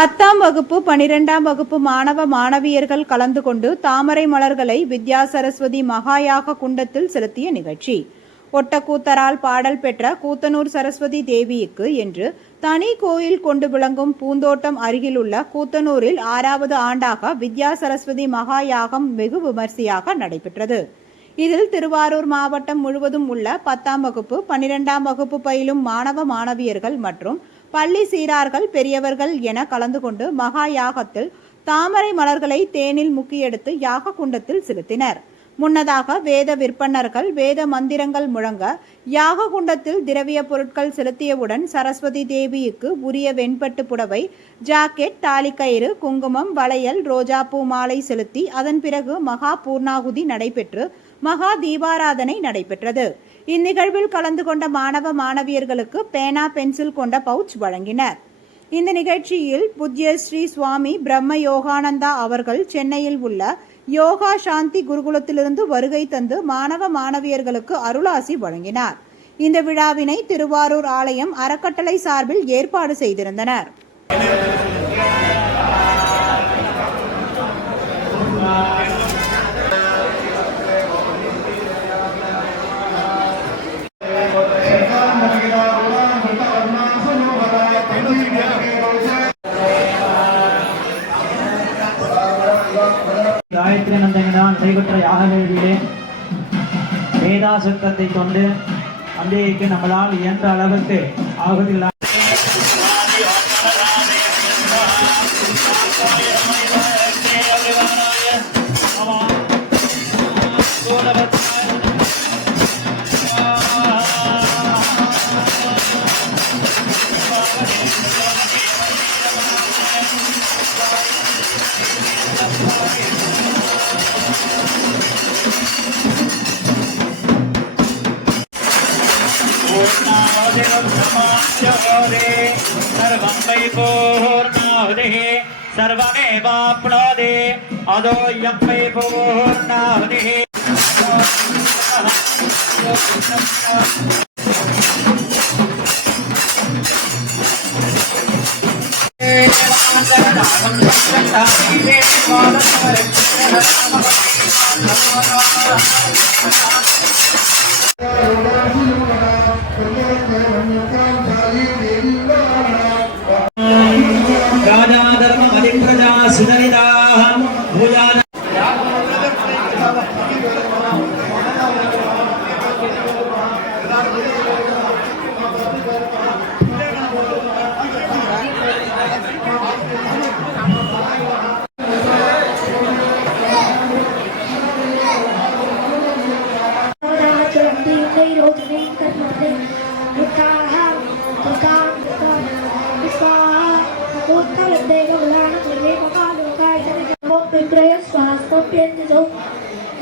10ஆம் வகுப்பு 12ஆம் வகுப்பு மாணவ மாணவியர்கள் கலந்து கொண்டு தாமரை மலர்களை வித்யா சரஸ்வதி மகாயாக குண்டத்தில் செலுத்திய நிகழ்ச்சி. ஒட்டக்கூத்தரால் பாடல் பெற்ற கூத்தனூர் சரஸ்வதி தேவிக்கு என்று தனி கோயில் கொண்டு விளங்கும் பூந்தோட்டம் அருகிலுள்ள கூத்தனூரில் 6வது ஆண்டாக வித்யா சரஸ்வதி மகாயாகம் வெகு விமர்சையாக நடைபெற்றது. இதில் திருவாரூர் மாவட்டம் முழுவதும் உள்ள 10ஆம் வகுப்பு 12ஆம் வகுப்பு பயிலும் மாணவ மாணவியர்கள் மற்றும் பள்ளி சீரார்கள் பெரியவர்கள் என கலந்து கொண்டு மகா யாகத்தில் தாமரை மலர்களை தேனில் முக்கியெடுத்து யாக குண்டத்தில் செலுத்தினர். முன்னதாக வேத விற்பனர்கள் வேத மந்திரங்கள் முழங்க யாக குண்டத்தில் திரவிய பொருட்கள் செலுத்தியவுடன் சரஸ்வதி தேவிக்கு உரிய வெண்பட்டு புடவை, ஜாக்கெட், தாலிக்கயிறு, குங்குமம், வளையல், ரோஜா பூ மாலை செலுத்தி அதன் பிறகு மகா பூர்ணாகுதி நடைபெற்று மகா தீபாராதனை நடைபெற்றது. இந்நிகழ்வில் கலந்து கொண்ட மாணவ மாணவியர்களுக்கு பேனா, பென்சில் கொண்ட பவுச் வழங்கினர். இந்த நிகழ்ச்சியில் பூஜ்ய ஸ்ரீ சுவாமி பிரம்ம யோகானந்தா அவர்கள் சென்னையில் உள்ள யோகா சாந்தி குருகுலத்திலிருந்து வருகை தந்து மாணவ மாணவியர்களுக்கு அருளாசி வழங்கினார். இந்த விழாவினை திருவாரூர் ஆலயம் அறக்கட்டளை சார்பில் ஏற்பாடு செய்திருந்தனர். காயத்ரி நந்தங்கனால் நடைபெற்ற யாக வேள்வியிலே வேதாசுத்தத்தை கொண்டு அம்பிகைக்கு நம்மளால் இயன்ற அளவுக்கு ஆகுதிகளால் सर्वमेवाप्नोति अदोऽयं वै पूर्णाहुतिः राजाधर्ममधिप्रजा सुदरिताः भूयान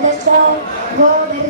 Let's go.